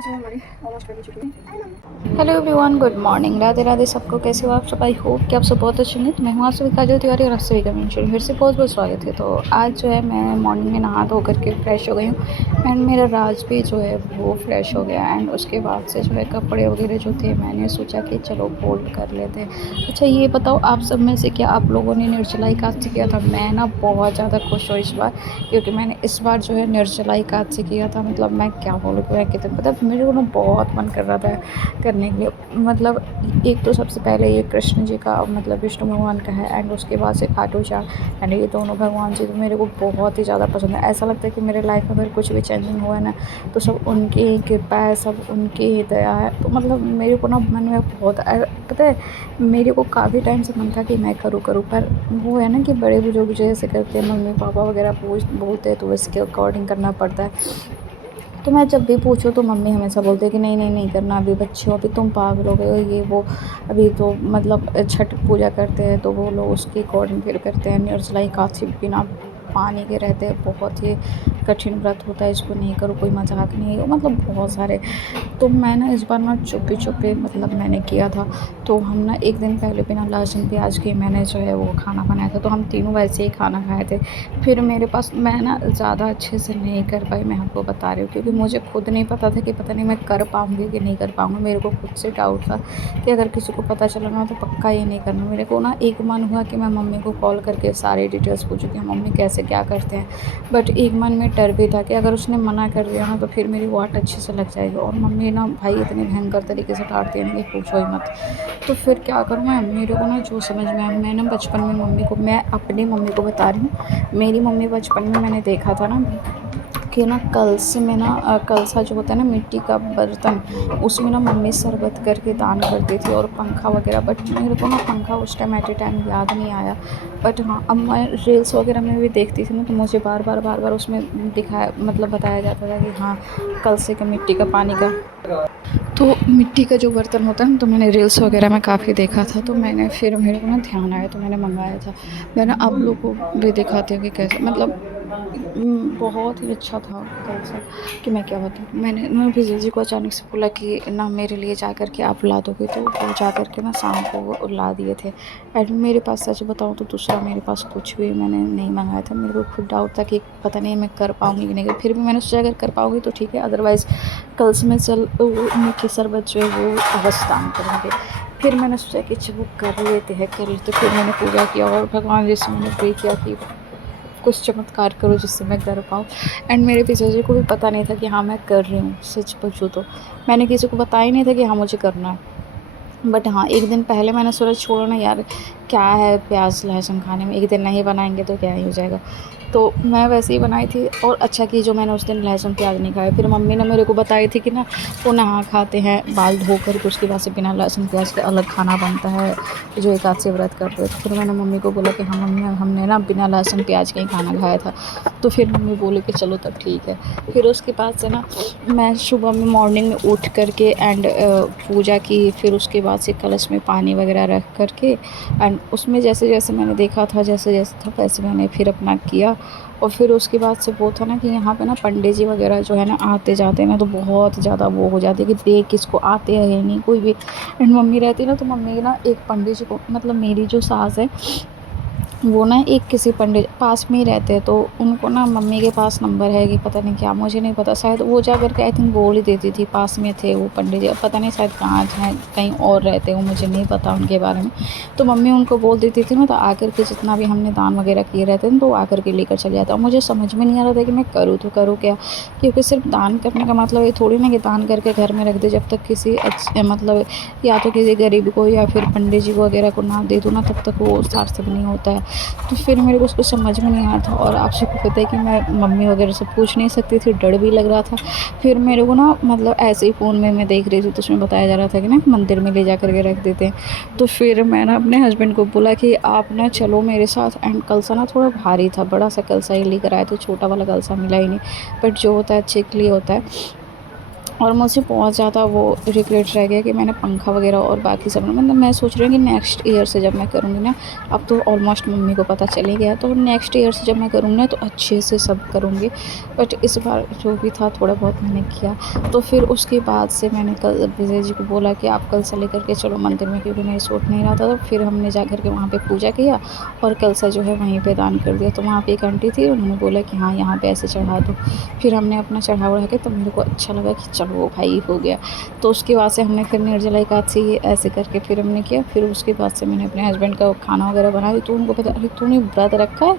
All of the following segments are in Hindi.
अच्छा हमारी ऑलमोस्ट रेडी चुकी है। Hello everyone, good morning. Radhe Radhe सबको। कैसे हो आप सब? आई होप कि आप सब बहुत अच्छे हैं। तो मैं हूँ आप सभी काजल तिवारी और आप सभी का मेंशन फिर से बहुत बहुत स्वागत है। तो आज जो है मैं मॉर्निंग में नहा धो करके फ्रेश हो गई हूँ एंड मेरा राज भी जो है वो फ्रेश हो गया एंड उसके बाद से जो है कपड़े वगैरह जो थे मैंने सोचा कि चलो फोल्ड कर लेते हैं। अच्छा ये बताओ आप सब में से क्या आप लोगों ने निर्जला एकादशी किया था? मैं ना बहुत ज़्यादा खुश हूँ इस बार, क्योंकि मैंने इस बार जो है निर्जला एकादशी किया था। मतलब मैं क्या बोलूँ कि मैं कितने मतलब मेरे को ना बहुत मन कर रहा था करने के लिए। मतलब एक तो सबसे पहले ये कृष्ण जी का मतलब विष्णु भगवान का है एंड उसके बाद से खाटू श्याम एंड ये दोनों भगवान जी तो मेरे को बहुत ही ज़्यादा पसंद है। ऐसा लगता है कि मेरे लाइफ में अगर कुछ भी चेंजिंग हुआ है ना तो सब उनकी ही कृपा है, सब उनकी ही दया है। तो मतलब मेरे को ना मन में बहुत पता है, मेरे को काफ़ी टाइम से मन था कि मैं करूँ पर वो है ना कि बड़े बुजुर्ग जैसे करते हैं, मम्मी पापा वगैरह बोलते हैं तो इसके अकॉर्डिंग करना पड़ता है। तो मैं जब भी पूछूँ तो मम्मी हमेशा बोलती है कि नहीं नहीं नहीं करना, अभी बच्चे हो, अभी तुम पागल हो गए हो, ये वो। अभी तो मतलब छठ पूजा करते हैं तो वो लोग उसके अकॉर्डिंग फिर करते हैं। निर्जला एकादशी बिना पानी के रहते हैं, बहुत ही कठिन व्रत होता है, इसको नहीं करो कोई मजाक नहीं है, मतलब बहुत सारे। तो मैं ना इस बार ना चुपके चुपके मतलब मैंने किया था। तो हम ना एक दिन पहले बिना लहसुन प्याज के मैंने जो है वो खाना बनाया था, तो हम तीनों वैसे ही खाना खाए थे। फिर मेरे पास मैं ना ज़्यादा अच्छे से नहीं कर पाई, मैं आपको बता रही हूँ, क्योंकि मुझे खुद नहीं पता था कि पता नहीं मैं कर पाऊँगी कि नहीं कर पाऊँगी। मेरे को खुद से डाउट था कि अगर किसी को पता चला ना तो पक्का ये नहीं करना। मेरे को ना एक मन हुआ कि मैं मम्मी को कॉल करके सारी डिटेल्स पूछूँ कि मम्मी कैसे क्या करते हैं, बट एक मन में डर भी था कि अगर उसने मना कर दिया ना तो फिर मेरी वाट अच्छे से लग जाएगी। और मम्मी ना भाई इतनी भयंकर तरीके से डांटती है ना कि पूछो ही मत। तो फिर क्या करूँ मैं, मेरे को ना जो समझ में आया, मैं ना बचपन में मम्मी को, मैं अपनी मम्मी को बता रही हूँ, मेरी मम्मी बचपन में मैंने देखा था ना कि ना कलसी में ना कलसा जो होता है ना मिट्टी का बर्तन, उसमें ना मम्मी शरबत करके दान करती थी और पंखा वगैरह। बट मेरे को ना पंखा उस टाइम एट ए टाइम याद नहीं आया। बट हाँ, अब मैं रील्स वगैरह में भी देखती थी ना तो मुझे बार बार उसमें दिखाया मतलब बताया जाता था कि हाँ कलसे का मिट्टी का पानी का, तो मिट्टी का जो बर्तन होता है ना, तो मैंने रील्स वगैरह में काफ़ी देखा था। तो मैंने फिर मेरे को ना ध्यान आया तो मैंने मंगाया था। मैंने आप लोगों को भी दिखाती हूँ कि कैसे मतलब बहुत ही अच्छा था कल सा, कि मैं क्या बताऊँ। मैंने ना विजय जी को अचानक से बोला कि ना मेरे लिए जा कर के आप ला दोगे, तो वो जा कर के ना शाम को वो ला दिए थे। एंड मेरे पास सच बताऊँ तो दूसरा मेरे पास कुछ भी मैंने नहीं मंगाया था। मेरे को खुद डाउट था कि पता नहीं मैं कर पाऊँगी कि नहीं, फिर भी मैंने सोचा अगर कर पाऊँगी तो ठीक है, अदरवाइज़ कल से मैं चल वो मीठी शरबत जो है वो अवश्य दान करूँगी। फिर मैंने सोचा कि चलो कर लेते हैं कर लेते। फिर मैंने पूजा किया और भगवान जी से मैंने प्रे किया कि कुछ चमत्कार करो जिससे मैं कर पाऊँ। एंड मेरे पिताजी को भी पता नहीं था कि हाँ मैं कर रही हूँ, सच पूछूँ तो मैंने किसी को बताया ही नहीं था कि हाँ मुझे करना है। बट हाँ, एक दिन पहले मैंने सोचा छोड़ो ना यार, क्या है प्याज़ लहसुन खाने में, एक दिन नहीं बनाएँगे तो क्या ही हो जाएगा। तो मैं वैसे ही बनाई थी और अच्छा की जो मैंने उस दिन लहसुन प्याज़ नहीं खाया। फिर मम्मी ने मेरे को बताई थी कि ना वो नहा खाते हैं बाल धो कर के, उसके बाद से बिना लहसुन प्याज़ के अलग खाना बनता है जो एकादशी व्रत करते हैं। तो फिर मैंने मम्मी को बोला कि हाँ मम्मी हमने ना बिना लहसुन प्याज़ के ही खाना खाया था। तो फिर मम्मी बोली कि चलो तब ठीक है। फिर उसके बाद से ना मैं सुबह में मॉर्निंग में उठ कर के एंड पूजा की, फिर उसके बाद से कलश में पानी वगैरह रख कर के एंड उसमें जैसे जैसे मैंने देखा था, जैसे जैसे था वैसे मैंने फिर अपना किया। और फिर उसके बाद से वो था ना कि यहाँ पे ना पंडित जी वगैरह जो है ना आते जाते हैं ना, तो बहुत ज़्यादा वो हो जाती है कि देख किसको आते हैं या नहीं कोई भी। एंड मम्मी रहती ना तो मम्मी ना एक पंडित जी को, मतलब मेरी जो सास है वो ना एक किसी पंडित पास में ही रहते हैं, तो उनको ना मम्मी के पास नंबर है कि पता नहीं क्या, मुझे नहीं पता, शायद वो जा कर के आई थिंक बोल ही देती थी, पास में थे वो पंडित जी। अब पता नहीं शायद कहाँ हैं, कहीं और रहते हो, मुझे नहीं पता उनके बारे में। तो मम्मी उनको बोल देती थी ना, तो आकर के जितना भी हमने दान वगैरह किए रहते थे तो आकर के लेकर चले जाता। मुझे समझ में नहीं आ रहा था कि मैं करूँ तो करूँ क्या, क्योंकि सिर्फ दान करने का मतलब ये थोड़ी ना कि दान करके घर में रख दे, जब तक किसी मतलब या तो किसी गरीब को या फिर पंडित जी को वगैरह को ना दे दो ना, तब तक वो सार्थक नहीं होता है। तो फिर मेरे को उसको समझ में नहीं आ रहा था और आप सबको पता है कि मैं मम्मी वगैरह से पूछ नहीं सकती थी, डर भी लग रहा था। फिर मेरे को ना मतलब ऐसे ही फ़ोन में मैं देख रही थी तो उसमें बताया जा रहा था कि ना मंदिर में ले जा कर के रख देते हैं। तो फिर मैं ना अपने हस्बैंड को बोला कि आप ना चलो मेरे साथ। एंड कलसा ना थोड़ा भारी था, बड़ा सा कलसा ही लेकर आए तो छोटा वाला कलसा मिला ही नहीं, बट जो होता है अच्छे के लिए होता है। और मुझे बहुत ज़्यादा वो रिग्रेट रह गया कि मैंने पंखा वगैरह और बाकी सब मतलब मैं सोच रही हूँ कि नेक्स्ट ईयर से जब मैं करूँगी ना, अब तो ऑलमोस्ट मम्मी को पता चल ही गया, तो नेक्स्ट ईयर से जब मैं करूँगी ना तो अच्छे से सब करूँगी। बट इस बार जो भी था थोड़ा बहुत मैंने किया। तो फिर उसके बाद से मैंने कल विजय जी को बोला कि आप कल से लेकर के चलो मंदिर में, क्योंकि मेरी सूट नहीं रहा था। तो फिर हमने जा कर के वहाँ पे पूजा किया और कलसा जो है वहीं पे दान कर दिया। तो वहाँ पे एक आंटी थी, उन्होंने बोला कि हाँ यहाँ पे ऐसे चढ़ा दो। फिर हमने अपना चढ़ा उढ़ा के, तो मेरे को अच्छा लगा कि चलो भाई हो गया। तो उसके बाद से हमने फिर निर्जला एकादशी ऐसे करके फिर हमने किया। फिर उसके बाद से मैंने अपने हस्बैंड का खाना वगैरह बना दिया। तो उनको पता, अरे तूने व्रत रखा है,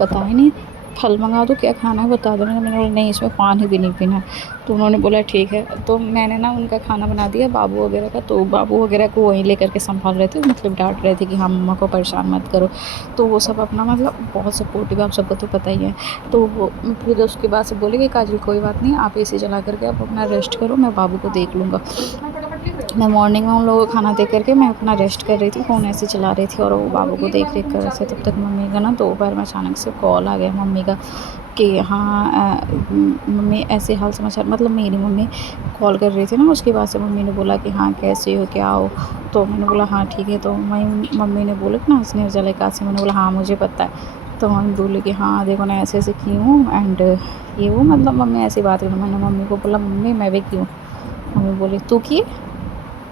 पता ही नहीं, फल मंगा दो, क्या खाना है बता दो। मैंने बोला नहीं, इसमें पानी भी नहीं पीना। तो उन्होंने बोला ठीक है। तो मैंने ना उनका खाना बना दिया बाबू वगैरह का। तो बाबू वगैरह को वहीं लेकर के संभाल रहे थे, मतलब डांट रहे थे कि हाँ मम्मा को परेशान मत करो। तो वो सब अपना मतलब बहुत सपोर्टिव, आप सबको तो पता ही है। तो वो फिर उसके बाद से बोले कि काजल कोई बात नहीं, आप एसी चला करके आप अपना रेस्ट करो, मैं बाबू को देख लूँगा। मैं मॉर्निंग में उन लोगों को खाना दे करके मैं अपना रेस्ट कर रही थी, फ़ोन ऐसे चला रही थी और वो बाबू को देख कर रहे थे। तब तक मम्मी का ना दोपहर में अचानक से कॉल आ गया मम्मी का कि हाँ मम्मी ऐसे हाल समाचार, मतलब मेरी मम्मी कॉल कर रही थी ना। उसके बाद से मम्मी ने बोला कि हाँ कैसे हो, क्या हो। तो मैंने बोला हाँ ठीक है। तो मम्मी ने बोला कि ना हंसने जले का से, मैंने बोला हाँ मुझे पता है। तो मम्मी बोली कि हाँ देखो ना ऐसे ऐसे की हूँ एंड ये वो, मतलब मम्मी ऐसी बात करी। मैंने मम्मी को बोला मम्मी मैं भी की हूँ। मम्मी बोली तू की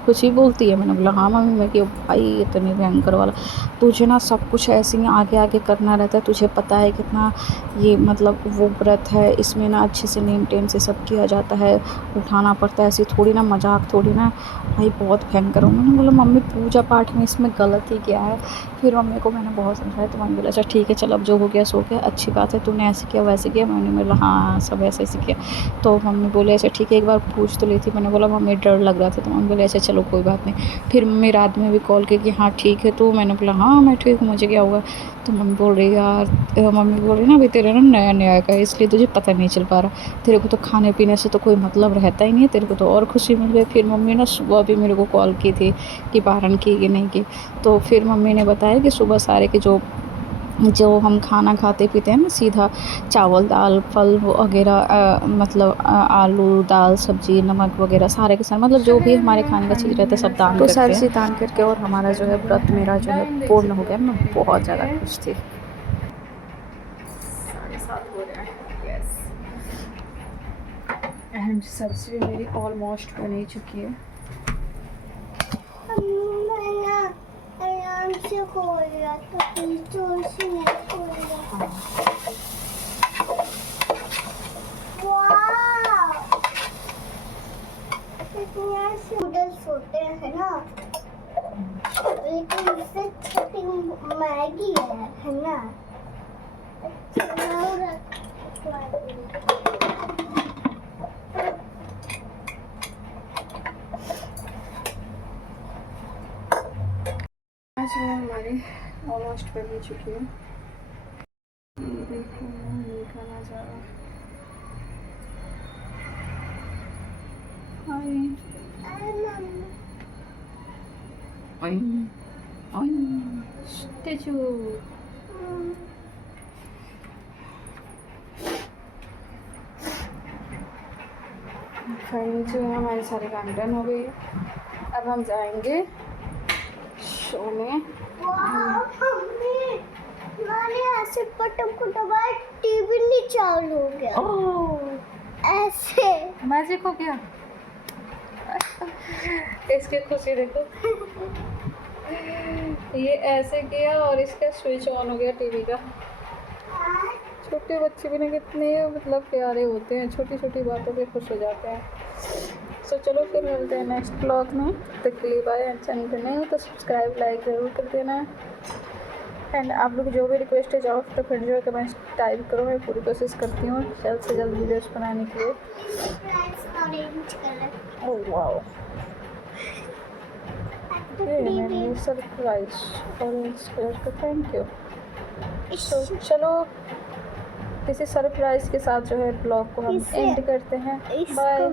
कुछ ही बोलती है। मैंने बोला हाँ मम्मी मैं क्यों। भाई इतनी भयंकर वाला, तुझे ना सब कुछ ऐसे ही आगे आगे करना रहता है, तुझे पता है कितना ये मतलब वो व्रत है, इसमें ना अच्छे से नेम टेम से सब किया जाता है, उठाना पड़ता है, ऐसी थोड़ी ना मजाक थोड़ी ना। भाई बहुत भयंकर हूँ। मैंने बोला मम्मी पूजा पाठ में इसमें गलत ही क्या है। फिर मम्मी को मैंने बहुत समझाया। तो मम्मी बोला अच्छा ठीक है चल, अब जो हो गया सो गया, अच्छी बात है, तूने ऐसे किया वैसे किया। मैंने बोला हाँ सब ऐसे ऐसे किया। तो मम्मी बोले अच्छा ठीक है एक बार पूछ तो ली थी। मैंने बोला मम्मी डर लग रहा था। तो मम्मी बोले अच्छा चलो कोई बात नहीं। फिर मम्मी रात में भी कॉल की कि हाँ ठीक है। तो मैंने बोला हाँ मैं ठीक हूँ, मुझे क्या हुआ। तो मम्मी बोल रही यार, मम्मी बोल रही ना अभी तेरे ना नया नया का है, इसलिए तुझे पता नहीं चल पा रहा, तेरे को तो खाने पीने से तो कोई मतलब रहता ही नहीं है, तेरे को तो और खुशी मिल गई। फिर मम्मी ना सुबह भी मेरे को कॉल की थी कि पारण की कि नहीं की। तो फिर मम्मी ने बताया कि सुबह सारे के जो जो हम खाना खाते पीते हैं ना, सीधा चावल दाल फल वगैरह, मतलब आलू दाल सब्जी नमक वगैरह सारे के सारे, मतलब जो भी हमारे खाने का चीज़ रहता है सब दान करते हैं। तो सारी चीज़ दान करके और हमारा जो है व्रत मेरा जो है पूर्ण हो गया। मैं बहुत ज़्यादा खुश थी। 7:30 हो रहे हैं, यस। एंड सब्जी भी मेरी ऑलमोस्ट बन ही चुकी है। आराम से खोल रहा तो जोर से नहीं खोल रहा। वाह, इतने से नूडल्स होते हैं ना, लेकिन इससे छोटी मैगी है ना। आज हमारी ऑलमोस्ट बन ही चुकी है। ये देखो ये का नज़ारा। स्टैचू फाइनली जो है हमारे सारे काम डन हो गए। अब हम जाएंगे शो में। मैंने ऐसे बटन को दबाया, टीवी नहीं चालू हो गया। ओह ऐसे मैजिक हो गया। इसकी खुशी देखो। ये ऐसे किया और इसका स्विच ऑन हो गया टीवी का। छोटे बच्चे भी ना कितने मतलब प्यारे होते हैं, छोटी छोटी बातों पे खुश हो जाते हैं। सो चलो फिर मिलते हैं नेक्स्ट ब्लॉग में। तब के लिए बाय। चैनल पर नहीं हो तो सब्सक्राइब लाइक ज़रूर कर देना। एंड आप लोग जो भी रिक्वेस्ट है जाओ तो फिर जो है कमेंट्स टाइप करो, मैं पूरी कोशिश करती हूँ जल्द से जल्द वीडियोस बनाने के लिए। ओह वाओ, ये मेरे लिए सरप्राइज ऑरेंज कलर का, थैंक यू। तो चलो इसी सरप्राइज के साथ जो है ब्लॉग को हम एंड करते हैं। बाय।